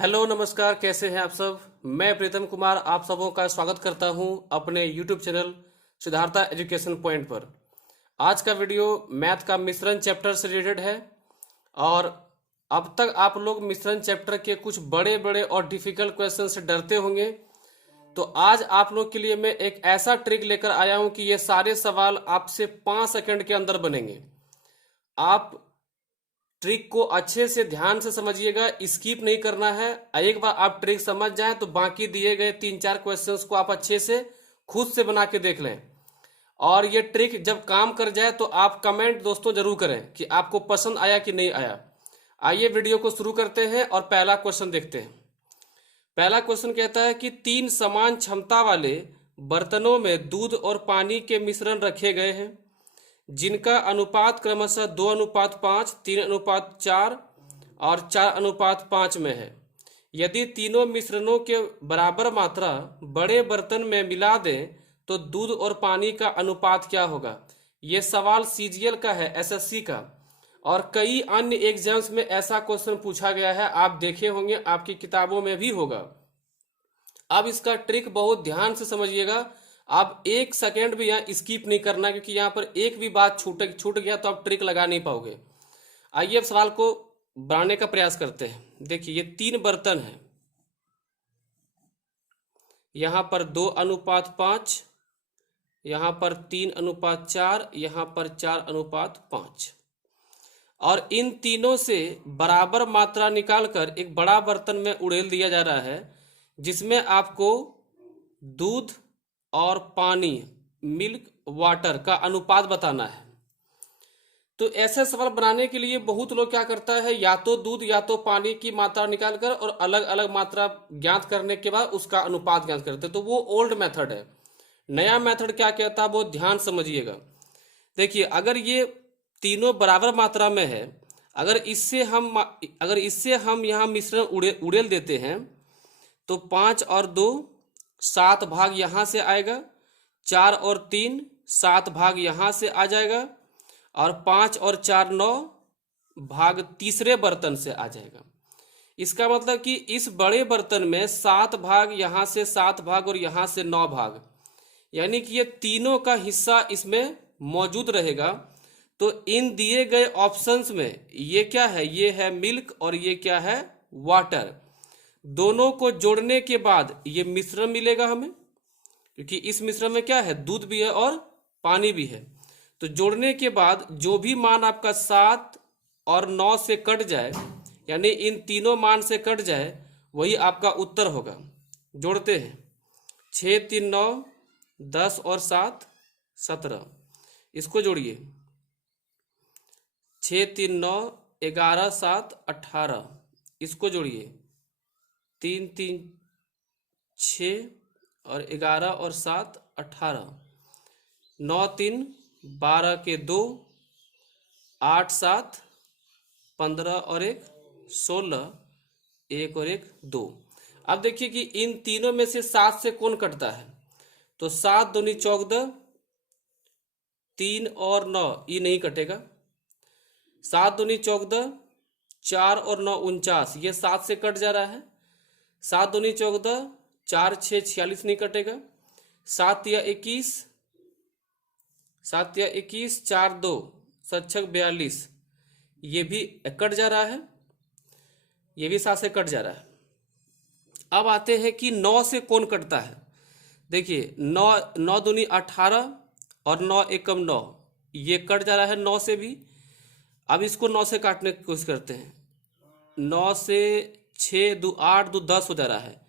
Hello नमस्कार, कैसे हैं आप सब। मैं प्रीतम कुमार आप सबों का स्वागत करता हूं अपने YouTube channel Siddhartha education point पर। आज का वीडियो मैथ का मिश्रण चैप्टर से रिलेटेड है। और अब तक आप लोग मिश्रण चैप्टर के कुछ बड़े बड़े और डिफिकल्ट क्वेश्चन से डरते होंगे, तो आज आप लोग के लिए मैं एक ऐसा ट्रिक लेकर आया हूं कि ये सारे सवाल आपसे 5 सेकंड के अंदर बनेंगे। आप ट्रिक को अच्छे से ध्यान से समझिएगा, स्किप नहीं करना है। एक बार आप ट्रिक समझ जाएं तो बाकी दिए गए 3-4 क्वेश्चंस को आप अच्छे से खुद से बना के देख लें। और ये ट्रिक जब काम कर जाए तो आप कमेंट दोस्तों जरूर करें कि आपको पसंद आया कि नहीं आया। आइए वीडियो को शुरू करते हैं और पहला क्वेश्चन देखते हैं। पहला क्वेश्चन कहता है कि 3 समान क्षमता वाले बर्तनों में दूध और पानी के मिश्रण रखे गए हैं, जिनका अनुपात क्रमशः 2:5, 3:4 और 4:5 में है। यदि तीनों मिश्रणों के बराबर मात्रा बड़े बर्तन में मिला दें तो दूध और पानी का अनुपात क्या होगा। ये सवाल सीजीएल का है, एसएससी का, और कई अन्य एग्जाम्स में ऐसा क्वेश्चन पूछा गया है। आप देखे होंगे, आपकी किताबों में भी होगा। अब इसका ट्रिक बहुत ध्यान से समझिएगा। आप 1 सेकेंड भी यहाँ स्किप नहीं करना, क्योंकि यहाँ पर एक भी बात छूट गया तो आप ट्रिक लगा नहीं पाओगे। आइए अब सवाल को बनाने का प्रयास करते हैं। देखिए, ये 3 बर्तन हैं। यहाँ पर 2:5, यहाँ पर 3:4, यहाँ पर 4:5, और इन तीनों से बराबर मात्रा निकालकर एक बड़ा बर्तन में उड़ेल दिया जा रहा है, जिसमें आपको दूध और पानी, मिल्क वाटर का अनुपात बताना है। तो ऐसे सवाल बनाने के लिए बहुत लोग क्या करता है, या तो दूध या तो पानी की मात्रा निकालकर और अलग अलग मात्रा ज्ञात करने के बाद उसका अनुपात ज्ञात करते हैं। तो वो ओल्ड मेथड है। नया मेथड क्या कहता है वो ध्यान समझिएगा। देखिए, अगर ये तीनों बराबर मात्रा में है, अगर इससे हम यहाँ मिश्रण उड़ेल देते हैं तो 5 और 2 7 भाग यहाँ से आएगा, 4 और 3 7 भाग यहाँ से आ जाएगा, और 5 और 4 9 भाग तीसरे बर्तन से आ जाएगा। इसका मतलब कि इस बड़े बर्तन में 7 भाग, यहाँ से 7 भाग और यहाँ से 9 भाग, यानी कि ये तीनों का हिस्सा इसमें मौजूद रहेगा। तो इन दिए गए ऑप्शंस में ये क्या है, ये है मिल्क और ये क्या है, वाटर। दोनों को जोड़ने के बाद ये मिश्रण मिलेगा हमें, क्योंकि इस मिश्रण में क्या है, दूध भी है और पानी भी है। तो जोड़ने के बाद जो भी मान आपका 7 और 9 से कट जाए, यानी इन तीनों मान से कट जाए, वही आपका उत्तर होगा। जोड़ते हैं, 6 3 9, 10 और 7 17। इसको जोड़िए, 6 3 9, 11 7 18। इसको जोड़िए, 3 3 6 और 11 और 7 18, 9 3 12 के 2, 8 7 15 और 1 16, 1 और 1 2। अब देखिए कि इन तीनों में से 7 से कौन कटता है, तो 7 दूनी 14, 3 और 9 ये नहीं कटेगा। 7 दूनी 14, 4 और 9 49, ये 7 से कट जा रहा है। 7 दूनी 14, 4 6 46 नहीं कटेगा। 7 या 21, 7 या 21, 4 2 7 6 42, ये भी कट जा रहा है, ये भी 7 से कट जा रहा है। अब आते हैं कि 9 से कौन कटता है। देखिए, 9 दूनी 18 और 9 एकम 9, ये कट जा रहा है 9 से भी। अब इसको 9 से काटने की कोशिश करते हैं। 9 से 6 2 8 2 10 हो जा रहा है,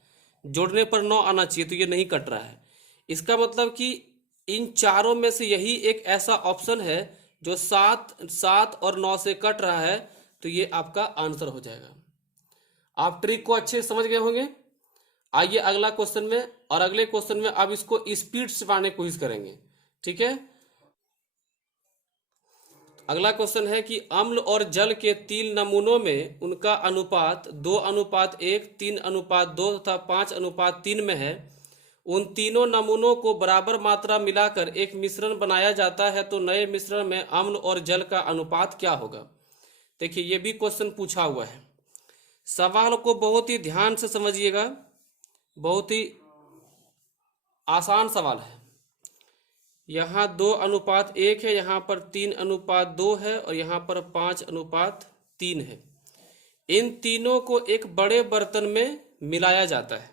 जोड़ने पर 9 आना चाहिए, तो ये नहीं कट रहा है। इसका मतलब कि इन चारों में से यही एक ऐसा ऑप्शन है जो 7 और 9 से कट रहा है, तो ये आपका आंसर हो जाएगा। आप ट्रिक को अच्छे से समझ गए होंगे। आइए अगला क्वेश्चन में, और अगले क्वेश्चन में आप इसको स्पीड से पाने की कोशिश करेंगे, ठीक है। अगला क्वेश्चन है कि अम्ल और जल के 3 नमूनों में उनका अनुपात 2:1, 3:2 तथा 5:3 में है। उन तीनों नमूनों को बराबर मात्रा मिलाकर एक मिश्रण बनाया जाता है, तो नए मिश्रण में अम्ल और जल का अनुपात क्या होगा। देखिए, ये भी क्वेश्चन पूछा हुआ है। सवाल को बहुत ही ध्यान से समझिएगा, बहुत ही आसान सवाल है। यहाँ 2:1 है, यहाँ पर 3:2 है और यहाँ पर 5:3 है। इन तीनों को एक बड़े बर्तन में मिलाया जाता है।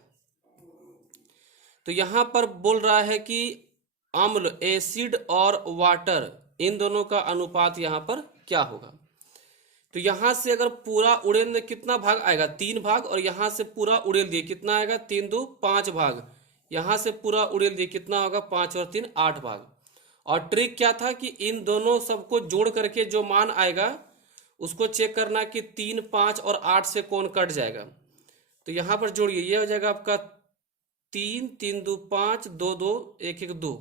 तो यहाँ पर बोल रहा है कि अम्ल, एसिड और वाटर, इन दोनों का अनुपात यहाँ पर क्या होगा। तो यहाँ से अगर पूरा उड़ेल दे कितना भाग आएगा, 3 भाग, और यहाँ से पूरा उड़ेल दिए कितना आएगा, 3 2 5 भाग। यहाँ से पूरा उड़ेल दिए कितना होगा, 5 और 3 8 भाग। और ट्रिक क्या था कि इन दोनों सबको जोड़ करके जो मान आएगा उसको चेक करना कि 3 5 और 8 से कौन कट जाएगा। तो यहाँ पर जोड़िए, ये हो जाएगा आपका 3 3 2 5 2 2 1 1 2।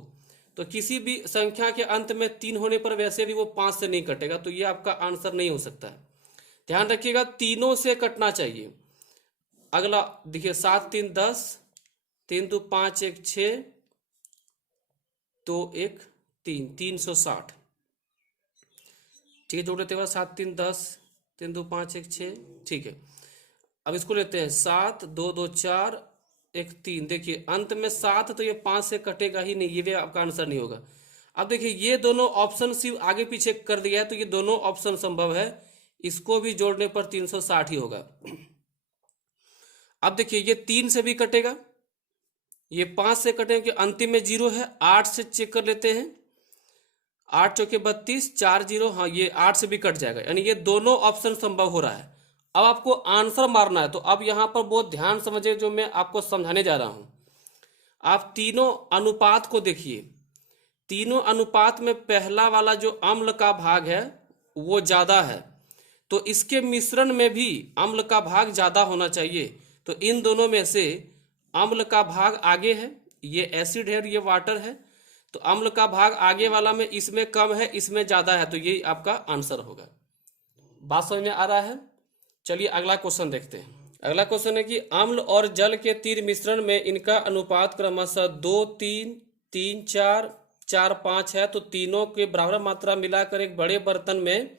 तो किसी भी संख्या के अंत में 3 होने पर वैसे भी वो 5 से नहीं कटेगा, तो ये आपका आंसर नहीं हो सकता है। ध्यान रखिएगा, तीनों से कटना चाहिए। अगला देखिए, 7 3 10, 3 2 5 1 6, 2 1 3, 360। ठीक है, जोड़ लेते हैं 7 3 10, 3 2 5 1 6। ठीक है, अब इसको लेते हैं 7 2 2 4 1 3। देखिए अंत में 7, तो ये 5 से कटेगा ही नहीं, ये भी आपका आंसर नहीं होगा। अब देखिए ये दोनों ऑप्शन सिर्फ आगे पीछे कर दिया है, तो ये दोनों ऑप्शन संभव है, इसको भी जोड़ने पर 360 ही होगा। अब देखिए ये 3 से भी कटेगा, ये 5 से कटेगा कि अंतिम में 0 है। 8 से चेक कर लेते हैं, 8 चौके 32, 4 0, हाँ ये 8 से भी कट जाएगा, यानी ये दोनों ऑप्शन संभव हो रहा है। अब आपको आंसर मारना है, तो अब यहाँ पर बहुत ध्यान समझिए जो मैं आपको समझाने जा रहा हूं। आप तीनों अनुपात को देखिए, तीनों अनुपात में पहला वाला जो अम्ल का भाग है वो ज्यादा है, तो इसके मिश्रण में भी अम्ल का भाग ज्यादा होना चाहिए। तो इन दोनों में से अम्ल का भाग आगे है, ये एसिड है और ये वाटर है, तो अम्ल का भाग आगे वाला में इसमें कम है, इसमें ज्यादा है, तो ये आपका आंसर होगा। बात समझ में आ रहा है? चलिए अगला क्वेश्चन देखते हैं। अगला क्वेश्चन है कि अम्ल और जल के तीन मिश्रण में इनका अनुपात क्रमशः 2 3 3 4 4 5 है। तो तीनों के बराबर मात्रा मिलाकर एक बड़े बर्तन में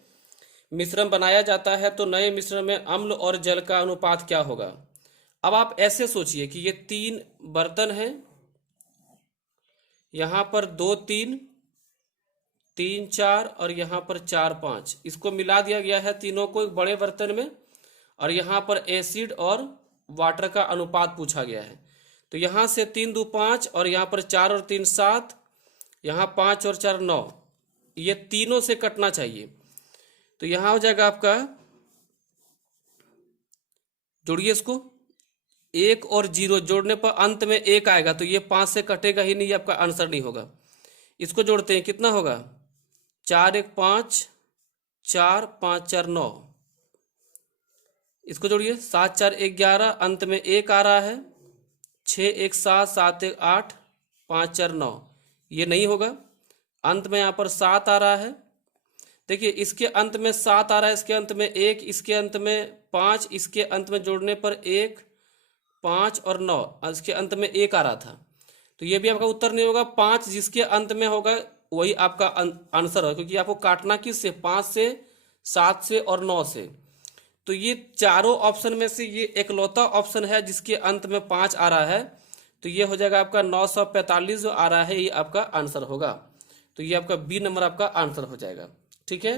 मिश्रण बनाया जाता है, तो नए मिश्रण में अम्ल और जल का अनुपात क्या होगा। अब आप ऐसे सोचिए कि ये 3 बर्तन हैं, यहाँ पर 2 3 3 4 और यहाँ पर 4 5, इसको मिला दिया गया है तीनों को एक बड़े बर्तन में, और यहाँ पर एसिड और वाटर का अनुपात पूछा गया है। तो यहाँ से 3 2 5 और यहाँ पर 4 और 3 7, यहाँ 5 और 4 9, ये तीनों से कटना चाहिए। तो यहाँ हो जाएगा आपका, जोड़िए इसको, 1 और 0 जोड़ने पर अंत में 1 आएगा, तो ये 5 से कटेगा ही नहीं, ये आपका आंसर नहीं होगा। इसको जोड़ते हैं, कितना होगा, 4 1 5, 4 5 4 9। इसको जोड़िए, 7 4 11, अंत में 1 आ रहा है, 6 1 7, 7 1 8, 5 4 9, ये नहीं होगा। अंत में यहाँ पर 7 आ रहा है, देखिए इसके अंत में 7 आ रहा है, इसके अंत में 1, इसके अंत में 5, इसके अंत में जोड़ने पर 1 5 और 9, इसके अंत में 1 आ रहा था, तो ये भी आपका उत्तर नहीं होगा। 5 जिसके अंत में होगा वही आपका आंसर होगा, क्योंकि आपको काटना किससे, 5 से, 7 से और 9 से। तो ये चारों ऑप्शन में से ये एकलौता ऑप्शन है जिसके अंत में 5 आ रहा है, तो ये हो जाएगा आपका 945 जो आ रहा है, ये आपका आंसर होगा। तो ये आपका बी नंबर आपका आंसर हो जाएगा। ठीक है,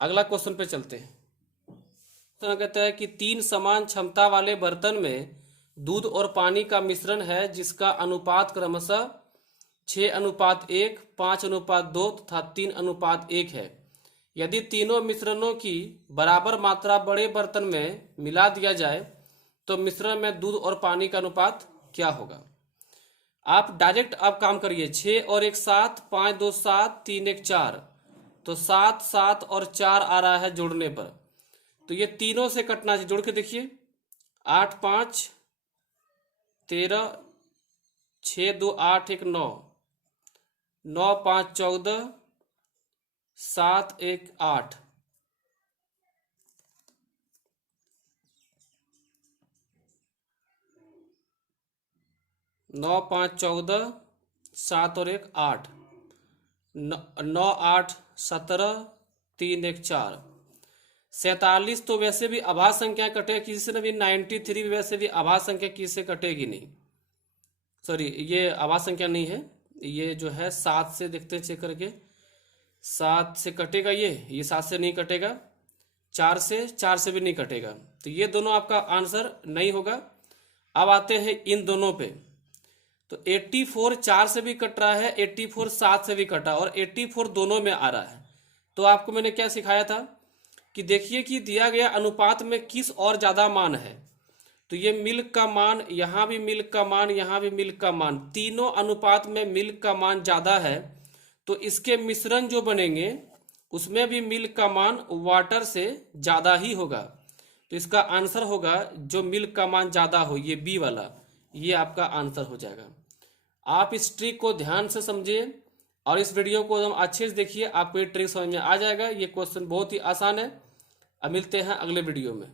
अगला क्वेश्चन पे चलते हैं। तो कहता है कि 3 समान क्षमता वाले बर्तन में दूध और पानी का मिश्रण है जिसका अनुपात क्रमशः 6:1, 5:2 तथा 3:1 है। यदि तीनों मिश्रणों की बराबर मात्रा बड़े बर्तन में मिला दिया जाए तो मिश्रण में दूध और पानी का अनुपात क्या होगा। आप डायरेक्ट आप काम करिए, 6 और 1 7, 5 2 7, 3 1 4, तो 7 7 और 4 आ रहा है जोड़ने पर, तो ये तीनों से कटना चाहिए। जोड़ के देखिए, 8 5 13, 6 2 8 1 9, 9 5 14, 7 1 8, 9 5 14, 7 और 1 8, 9 8 17, 3 1 4। 47 तो वैसे भी अभाज्य संख्या कटेगा किसी से नहीं, 93 वैसे भी अभाज्य संख्या किसी से कटेगी नहीं। सॉरी, ये अभाज्य संख्या नहीं है, ये जो है 7 से देखते हैं चेक करके, 7 से कटेगा ये 7 से नहीं कटेगा, 4 से भी नहीं कटेगा, तो ये दोनों आपका आंसर नहीं होगा। अब आते हैं इन दोनों पे, तो 84 4 से भी कट रहा है, 84 7 से भी कटा, और 84 दोनों में आ रहा है। तो आपको मैंने क्या सिखाया था कि देखिए कि दिया गया अनुपात में किस और ज्यादा मान है। तो ये मिल्क का मान, यहाँ भी मिल्क का मान, यहाँ भी मिल्क का मान, तीनों अनुपात में मिल्क का मान ज्यादा है, तो इसके मिश्रण जो बनेंगे उसमें भी मिल्क का मान वाटर से ज्यादा ही होगा। तो इसका आंसर होगा जो मिल्क का मान ज्यादा हो, ये बी वाला, ये आपका आंसर हो जाएगा। आप इस ट्रिक को ध्यान से समझिए और इस वीडियो को एकदम अच्छे से देखिए, आपको ये ट्रिक समझ में आ जाएगा। ये क्वेश्चन बहुत ही आसान है। अब मिलते हैं अगले वीडियो में।